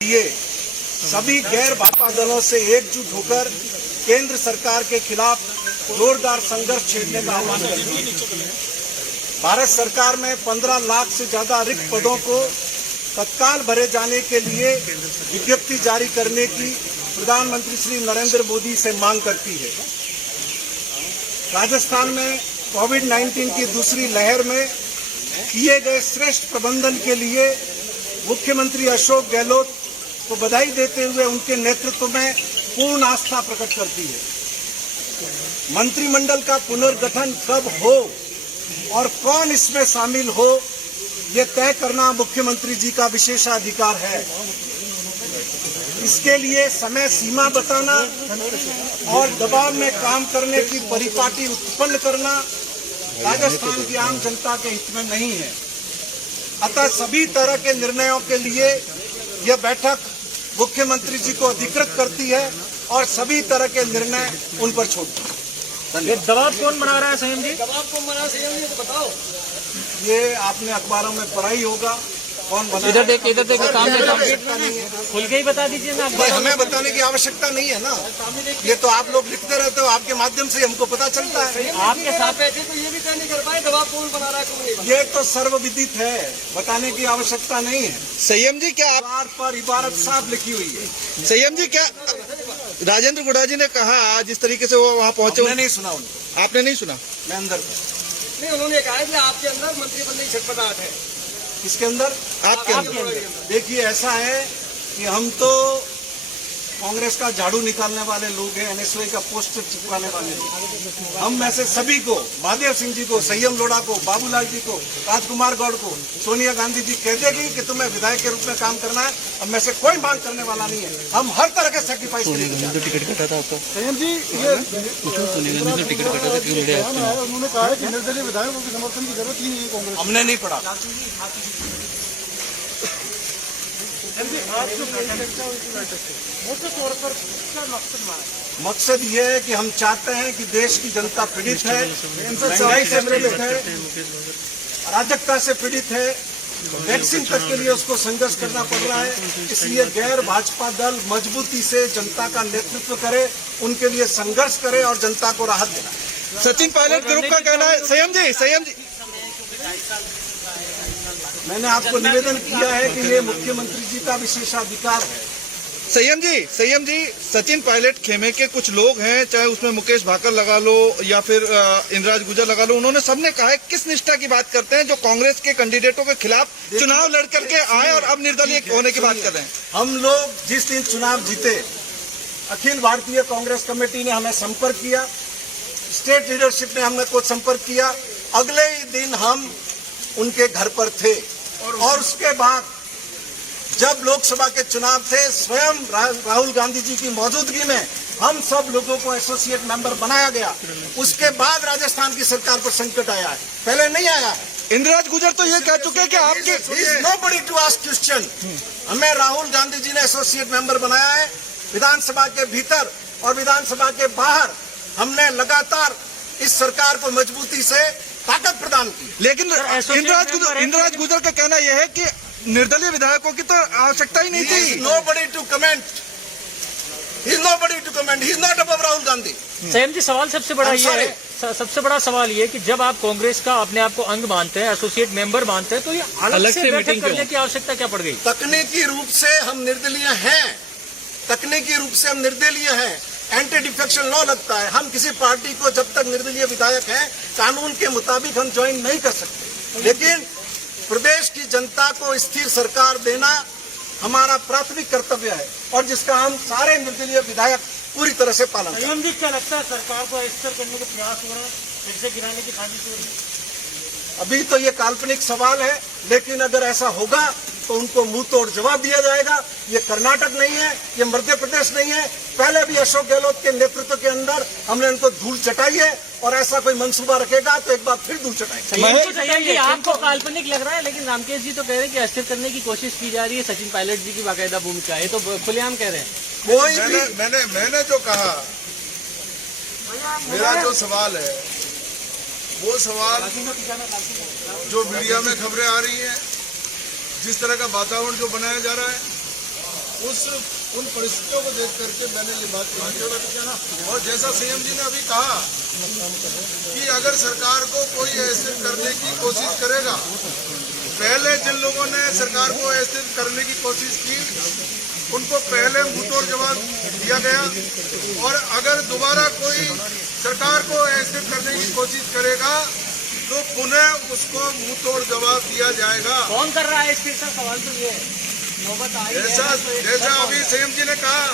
लिए सभी गैर भाजपा दलों से एकजुट होकर केंद्र सरकार के खिलाफ जोरदार संघर्ष छेड़ने का आह्वान करते हैं। भारत सरकार में 15 लाख से ज्यादा रिक्त पदों को तत्काल भरे जाने के लिए विज्ञप्ति जारी करने की प्रधानमंत्री श्री नरेंद्र मोदी से मांग करती है। राजस्थान में कोविड-19 की दूसरी लहर में किए गए श्रेष्ठ प्रबंधन के लिए मुख्यमंत्री अशोक गहलोत को बधाई देते हुए उनके नेतृत्व में पूर्ण आस्था प्रकट करती है। मंत्रिमंडल का पुनर्गठन कब हो और कौन इसमें शामिल हो, ये तय करना मुख्यमंत्री जी का विशेषाधिकार है। इसके लिए समय सीमा बताना और दबाव में काम करने की परिपाटी उत्पन्न करना राजस्थान की आम जनता के हित में नहीं है। अतः सभी तरह के निर्णयों के लिए यह बैठक मुख्यमंत्री जी को अधिकृत करती है और सभी तरह के निर्णय उन पर छोड़ती है। ये दबाव कौन बना रहा है संयम जी? दबाव कौन बना संयम जी, तो बताओ। ये आपने अखबारों में पढ़ा ही होगा कौन बना। इधर देख सामने आवश्यकता नहीं है, खुल के ही बता दीजिए ना। ये हमें बताने की आवश्यकता नहीं है ना। ये तो आप लोग लिखते रहते हो, आपके माध्यम से हमको पता चलता है। आपके साथ बैठे तो ये भी तय नहीं कर पाए दबाव कौन बना रहा है कौन नहीं बना। ये तो सर्वविदित है, बताने की आवश्यकता नहीं है। संयम जी क्या इबारत पर इबारत साफ लिखी हुई है। संयम जी क्या राजेंद्र गुड़ा जी ने कहा, जिस तरीके से वो वहाँ पहुंचे, मैंने नहीं सुना उनको। आपने नहीं सुना? मैं अंदर नहीं, उन्होंने कहा है कि आपके अंदर मंत्री बनने की छटपटाहट है। इसके अंदर आपके अंदर देखिए ऐसा है कि हम तो कांग्रेस का झाड़ू निकालने वाले लोग हैं, एनएसयूआई का पोस्टर चिपकाने वाले लोग। हम में से सभी को, महादेव सिंह जी को, संयम लोढ़ा को, बाबूलाल जी को, राजकुमार गौड़ को, सोनिया गांधी जी कह देगी कि तुम्हें विधायक के रूप में काम करना है, हम में से कोई मांग करने वाला नहीं है। हम हर तरह के सेक्रीफाइस करेंगे। टिकट कटा था आपका? संयम जी, ये टिकट कटा था क्यों मिले? उन्होंने कहा है कि निर्दलीय विधायकों के समर्थन की जरूरत ही नहीं है कांग्रेस। हमने नहीं पढ़ा। मकसद ये है कि हम चाहते हैं कि देश की जनता पीड़ित है, महंगाई से पीड़ित है, अराजकता से पीड़ित है, वैक्सीन तक के लिए उसको संघर्ष करना पड़ रहा है। इसलिए गैर भाजपा दल मजबूती से जनता का नेतृत्व करे, उनके लिए संघर्ष करे और जनता को राहत दिलाए। सचिन पायलट ग्रुप का कहना है। संयम जी मैंने आपको निवेदन किया है कि ये मुख्यमंत्री जी का विशेषाधिकार है। संयम जी सचिन पायलट खेमे के कुछ लोग हैं, चाहे उसमें मुकेश भाकर लगा लो या फिर इंद्राज गुजर लगा लो, उन्होंने सबने कहा है किस निष्ठा की बात करते हैं जो कांग्रेस के कैंडिडेटों के खिलाफ चुनाव लड़ करके आए और अब निर्दलीय होने की बात कर रहे हैं। हम लोग जिस दिन चुनाव जीते, अखिल भारतीय कांग्रेस कमेटी ने हमें संपर्क किया, स्टेट लीडरशिप ने हमने को संपर्क किया, अगले ही दिन हम उनके घर पर थे और उसके बाद जब लोकसभा के चुनाव थे, स्वयं राहुल गांधी जी की मौजूदगी में हम सब लोगों को एसोसिएट मेंबर बनाया गया। उसके बाद राजस्थान की सरकार पर संकट आया है, पहले नहीं आया है। इंद्राज गुजर तो ये कह चुके हैं कि आपके नोबडी टू आस्क क्वेश्चन। हमें राहुल गांधी जी ने एसोसिएट मेंबर बनाया है। विधानसभा के भीतर और विधानसभा के बाहर हमने लगातार इस सरकार को मजबूती से ताकत प्रदान की। लेकिन इंद्राज गुजर का कहना यह है कि निर्दलीय विधायकों की तो आवश्यकता ही नहीं थी। Nobody to comment, he is nobody to comment, he is not above Rahul Gandhi. Sanyam ji, सवाल सबसे बड़ा ये है, सबसे बड़ा सवाल ये कि जब आप कांग्रेस का अपने आप को अंग मानते हैं, एसोसिएट मेंबर मानते हैं, तो ये अलग से बैठक करने की आवश्यकता क्या पड़ गई? तकनीकी रूप से हम निर्दलीय हैं, तकनीकी रूप से हम निर्दलीय हैं। एंटी डिफेक्शन लॉ लगता है। हम किसी पार्टी को जब तक निर्दलीय विधायक हैं, कानून के मुताबिक हम ज्वाइन नहीं कर सकते। लेकिन प्रदेश की जनता को स्थिर सरकार देना हमारा प्राथमिक कर्तव्य है और जिसका हम सारे निर्दलीय विधायक पूरी तरह से पालन करें। संयम जी, क्या लगता है सरकार को अस्थिर करने के प्रयास हो रहे हैं, फिर से गिराने की साजिश हो रही है? अभी तो ये काल्पनिक सवाल है, लेकिन अगर ऐसा होगा तो उनको मुंह तोड़ जवाब दिया जाएगा। ये कर्नाटक नहीं है, ये मध्य प्रदेश नहीं है। पहले भी अशोक गहलोत के नेतृत्व के अंदर हमने उनको धूल चटाई है और ऐसा कोई मंसूबा रखेगा तो एक बार फिर धूल चटाएंगे। आपको काल्पनिक लग रहा है, लेकिन रामकेश जी तो कह रहे हैं कि अस्थिर करने की कोशिश की जा रही है। सचिन पायलट जी की बाकायदा भूमिका है, तो खुलेआम कह रहे हैं। मैंने जो कहा, मेरा जो सवाल है वो सवाल जो मीडिया में खबरें आ रही हैं, जिस तरह का वातावरण जो बनाया जा रहा है, उन परिस्थितियों को देख करके मैंने ये बात कही। और जैसा सीएम जी ने अभी कहा कि अगर सरकार को कोई अस्थिर करने की कोशिश करेगा, पहले जिन लोगों ने सरकार को अस्थिर करने की कोशिश की उनको पहले मुंहतोड़ जवाब दिया गया, और अगर दोबारा कोई सरकार को अस्थिर करने की कोशिश करेगा तो पुनः उसको मुंहतोड़ जवाब दिया जाएगा। कौन कर रहा है इसके साथ? सवाल तो ये है, नौबत आई है। जैसा अभी सीएम जी ने कहा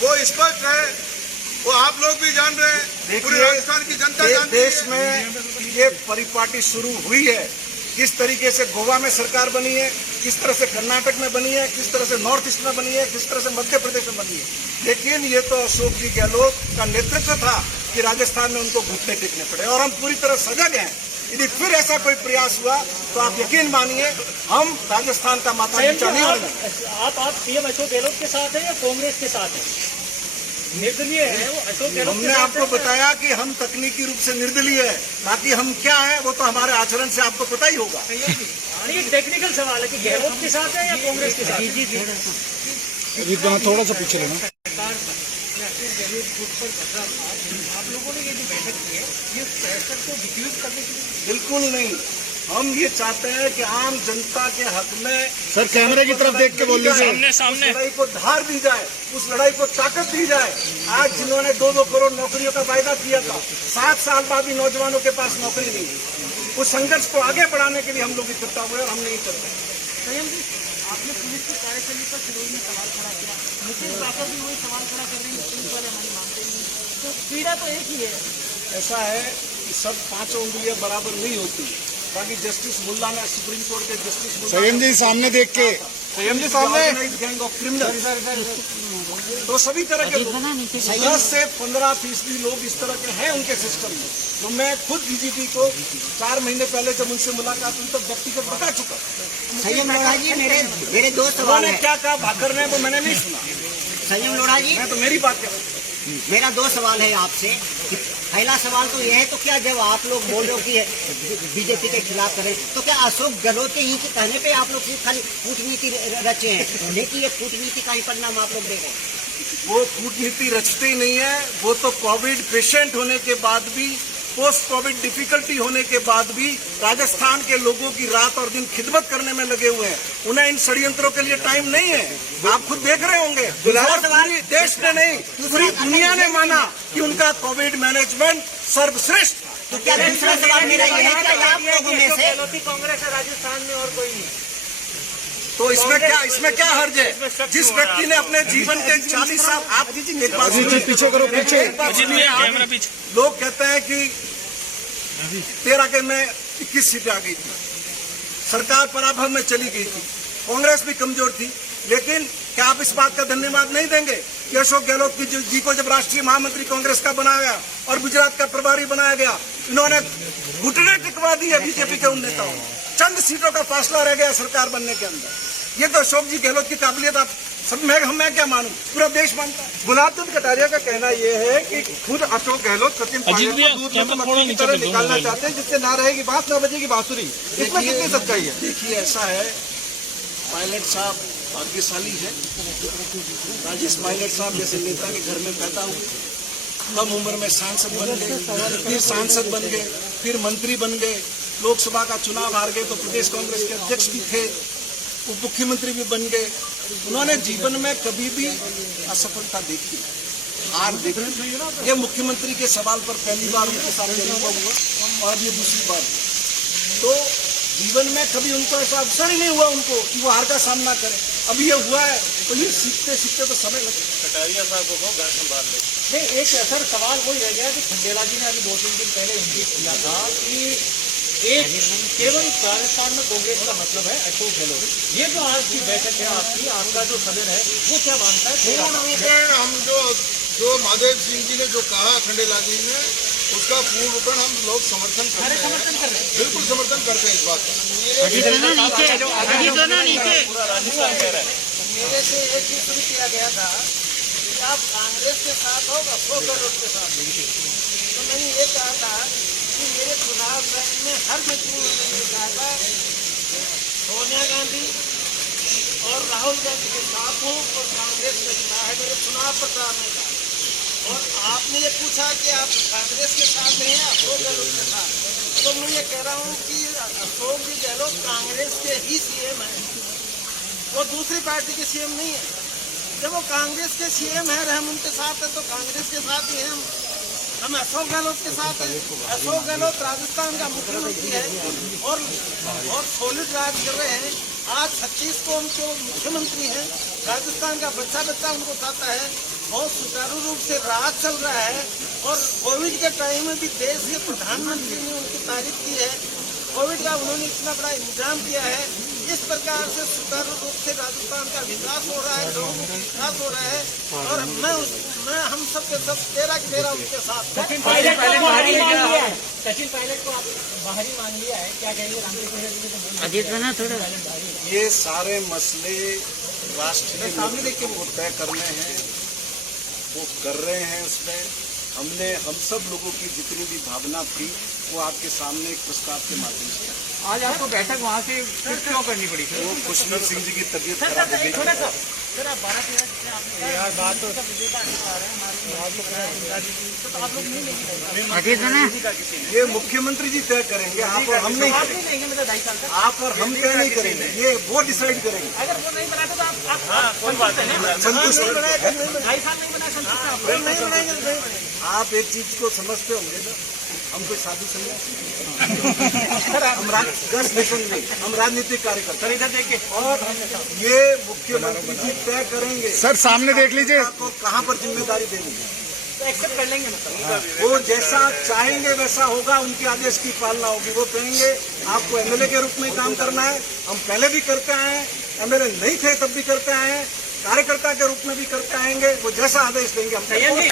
वो स्पष्ट है, वो आप लोग भी जान रहे हैं, पूरी राजस्थान की जनता जानती है। देश में ये परिपाटी शुरू हुई है, किस तरीके से गोवा में सरकार बनी है, किस तरह से कर्नाटक में बनी है, किस तरह से नॉर्थ ईस्ट में बनी है, किस तरह से मध्य प्रदेश में बनी है। लेकिन ये तो अशोक जी गहलोत का नेतृत्व था कि राजस्थान में उनको घुटने टेकने पड़े, और हम पूरी तरह सजग हैं। यदि फिर ऐसा कोई प्रयास हुआ तो आप यकीन मानिए हम राजस्थान का माथा नीचा नहीं होने देंगे। आप सीएम अशोक गहलोत के साथ हैं या कांग्रेस के साथ हैं? निर्दलीय है वो अशोक गहलोत। हमने आपको बताया कि हम तकनीकी रूप से निर्दलीय है, बाकी हम क्या है वो तो हमारे आचरण से आपको पता ही होगा। ये टेक्निकल सवाल है कि गहलोत के साथ है या कांग्रेस के साथ? अभी थोड़ा सा पीछे लेना। आप लोगों ने ये जो बैठक की है ये फैसले को डिफ्यूज करने के लिए? बिल्कुल नहीं, हम ये चाहते हैं कि आम जनता के हक में सर कैमरे की तरफ देख के बोल लीजिए। उस लड़ाई को धार दी जाए, उस लड़ाई को ताकत दी जाए। आज जिन्होंने 2-2 करोड़ नौकरियों का वायदा किया था, 7 साल बाद भी नौजवानों के पास नौकरी नहीं है। उस संघर्ष को आगे बढ़ाने के लिए हम लोग इकट्ठा हुए और हम नहीं करते। आपने पुलिस की कार्यशैली पर फिरोज ने सवाल खड़ा किया, मुकेश बाकर भी वही सवाल खड़ा कर रहे हैं, पुलिस वाले हमारी मानते नहीं, तो पीड़ा तो एक ही है। ऐसा है कि सब 5 उंगलियां बराबर नहीं होती। बाकी जस्टिस मुल्ला ने, सुप्रीम कोर्ट के जस्टिस मुल्ला संयम जी सामने देख के, संयम जी सामने गैंग ऑफ क्रिमिनल, तो सभी तरह के 10 से 15% लोग इस तरह के हैं उनके सिस्टम में। तो मैं खुद डीजीपी को 4 महीने पहले जब उनसे मुलाकात हुई तो व्यक्तिगत बता चुका। संयम लोढ़ा जी, मेरे 2 सवाल है। क्या कहा भाकर ने वो मैंने नहीं सुना। संयम लोढ़ा जी, मैं तो मेरी बात कर रहा हूँ। मेरा 2 सवाल है आपसे। पहला सवाल तो यह है, तो क्या जब आप लोग बोल रहे हो कि बीजेपी के खिलाफ करें, तो क्या अशोक गहलोत के ही के कहने पे आप लोग सिर्फ खाली कूटनीति रचे हैं, लेकिन ये कूटनीति का ही परिणाम आप लोग दे रहे हैं? वो कूटनीति रचते ही नहीं है, वो तो कोविड पेशेंट होने के बाद भी, पोस्ट कोविड डिफिकल्टी होने के बाद भी राजस्थान के लोगों की रात और दिन खिदमत करने में लगे हुए हैं। उन्हें इन षड्यंत्रों के लिए टाइम नहीं है। आप खुद देख रहे होंगे, पूरी देश ने नहीं पूरी दुनिया ने माना कि उनका कोविड मैनेजमेंट सर्वश्रेष्ठ। तो क्या दूसरा सवाल मेरा ये है कि आप लोगों में से कांग्रेस है राजस्थान में और कोई नहीं, तो इसमें क्या हर्ज है? जिस व्यक्ति ने अपने जीवन के 40 साल, आप एक बात पीछे करो, पीछे लोग कहते हैं कि 13 के में 21 सीटें आ गई थी, सरकार पराभव में चली गई थी, कांग्रेस भी कमजोर थी, लेकिन क्या आप इस बात का धन्यवाद नहीं देंगे कि अशोक गहलोत जी को जब राष्ट्रीय महामंत्री कांग्रेस का बनाया गया और गुजरात का प्रभारी बनाया गया, इन्होंने घुटने टिकवा दिए बीजेपी के उन नेताओं। चंद सीटों का फासला रह गया सरकार बनने के अंदर। ये तो अशोक जी गहलोत की काबिलियत आप सब, मैं क्या मानूं, पूरा देश मानता है। गुलाब चंद कटारिया का कहना यह है कि खुद अशोक गहलोत सचिन पायलट को दूध में मक्खी की तरह निकालना चाहते हैं, जिससे ना रहेगी बात ना बजेगी बांसुरी। इसमें कितनी सच्चाई है? देखिए ऐसा है, पायलट साहब भाग्यशाली है। राजेश पायलट साहब जैसे नेता के घर में पैदा हुए, कम उम्र में सांसद बन गए, फिर सांसद बन गए, फिर मंत्री बन गए, लोकसभा का चुनाव हार गए तो प्रदेश कांग्रेस के अध्यक्ष भी थे, उप मुख्यमंत्री भी बन गए। उन्होंने जीवन में कभी भी असफलता देखी, हार देखी। ये मुख्यमंत्री के सवाल पर पहली बार उनके साथ अनुभव हुआ और ये दूसरी बार। तो जीवन में कभी उनको ऐसा अवसर ही नहीं हुआ उनको कि वो हार का सामना करें। अब ये हुआ है तो ये सीखते सीखते तो समय लगे। कटारिया साहब को घर संभाल ले। नहीं, एक असर सवाल वही रह गया कि खंडेला जी ने अभी 2-3 दिन पहले इंगित किया था कि एक केवल राजस्थान में कांग्रेस का मतलब है अशोक गहलोत। ये जो आज की बैठक है आपकी, आपका जो सदन है, वो क्या मानता है? पूर्ण रूपेण हम जो महादेव सिंह जी ने जो कहा खंडेला जी ने, उसका पूर्ण रूपेण हम लोग समर्थन कर रहे हैं, बिल्कुल समर्थन करते हैं इस बात का। मेरे से एक चीज शुरू किया गया था कि आप कांग्रेस के साथ हो अशोक गहलोत के साथ, तो मैंने ये कहा था कि मेरे चुनाव में हर मीटिंग में मैंने कहा था सोनिया गांधी और राहुल गांधी के साथ हूँ और मेरे चुनाव प्रचार में कहा। और आपने ये पूछा कि आप कांग्रेस के साथ हैं या अशोक गहलोत के साथ, तो मैं ये कह रहा हूँ कि अशोक जी गहलोत कांग्रेस के ही सीएम हैं, वो दूसरी पार्टी के सीएम नहीं है। जब वो कांग्रेस के सीएम है, हम उनके साथ हैं, तो कांग्रेस के साथ ही हैं हम अशोक गहलोत के साथ हैं। अशोक गहलोत राजस्थान का मुख्यमंत्री है और सॉलिड राज कर रहे हैं। आज 26 को उनको मुख्यमंत्री हैं, राजस्थान का बच्चा बच्चा उनको चाहता है, बहुत सुचारू रूप से राज चल रहा है। और कोविड के टाइम में भी देश के प्रधानमंत्री ने उनकी तारीफ की है। कोविड का उन्होंने इतना बड़ा इंतजाम किया है। इस प्रकार से सुचारू रूप से राजस्थान का विकास हो रहा है, लोगों का विकास हो रहा है। और मैं हम सब के सब 13 के 13 उनके साथ हैं। सचिन पायलट को आप बाहरी मान लिया है, क्या कहेंगे? अजीत बना थोड़ा ये सारे मसले राष्ट्रीय सामने के वो तय करने हैं, वो कर रहे हैं। उसमें हमने हम सब लोगों की जितनी भी भावना थी वो आपके सामने एक प्रस्ताव के माध्यम से आज आपको बैठक वहाँ से क्यों करनी पड़ी? वो खुशबीर सिंह जी की तबीयत खराब हो गई। सर आप 12-13 यार बात तो आप लोग नहीं लेंगे। अजीत बना ये मुख्यमंत्री जी तय करेंगे, आप और हम नहीं करेंगे। लेंगे मतलब 2.5 साल तक। आप और हम तय नहीं करेंगे, ये वो डिसाइड करेंगे। अगर वो नहीं बनाते तो आप कौन बात है? संतुष्ट 2.5 साल नहीं बना संतुष्ट आप नहीं बनाएंगे तो नहीं बनाएंगे। आप एक चीज को समझते होंगे ना, हम कोई साधु संत हम हम राजनीतिक कार्यकर्ता इधर देखिए। और ये मुख्यमंत्री जी तय करेंगे सर सामने देख लीजिए। आपको कहाँ पर जिम्मेदारी देनी है। तो एक्सेप्ट कर लेंगे मतलब। वो जैसा चाहेंगे वैसा होगा, उनके आदेश की पालना होगी। वो कहेंगे आपको एमएलए के रूप में काम करना है, हम पहले भी करते आए हैं, एमएलए नहीं थे तब भी करते आए हैं, कार्यकर्ता के रूप में भी करते आएंगे। वो जैसा आदेश देंगे हम संयम जी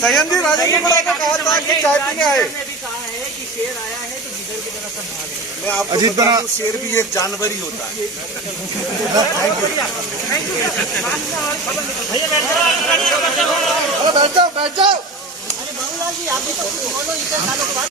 संयम जी राजेंद्र का कहा था कि चाय पीने आए। ने भी कहा है कि शेर आया है तो जिधर की तरफ से भागे। मैं आपको अजीत बता बना- दूं, शेर भी एक जानवर ही होता है। बैठ जाओ बैठ जाओ। अरे बाबूलाल जी आप भी तो कुछ बोलो इतने सालों के बाद।